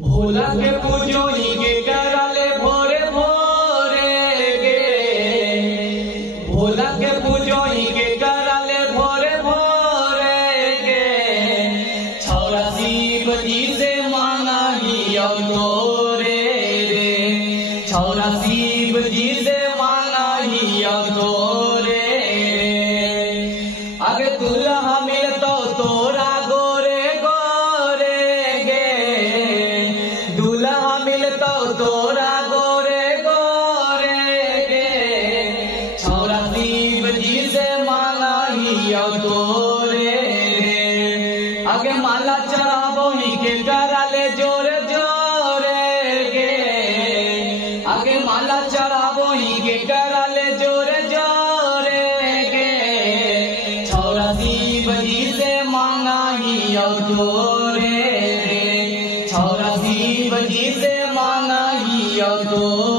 भोला के पूजोई के कराले भोरे भोरे गे, भोला के पूजोई के कराले भोरे भोरे गे, छौरा शिव जी से मांगा ही तोरे रे, छौरा शिव जी से मांगा ही तोरे रे, आगे दुल्हा मिलतो तोरा गोरे गोरे गे, दुल्हा मिलतो तोरा गोरे गोरे गे, छौरा शिव जी से मांगा ही तोरे रे, आगे माला चढ़ाबो ही के कराले जोरे जोरे गे, आगे माला चढ़ाबो ही के कराले जोरे जोरे गे, छौरा शिव जी से मांगा ही तोरे रे, छौरा शिव जी से मांगा ही तोरे।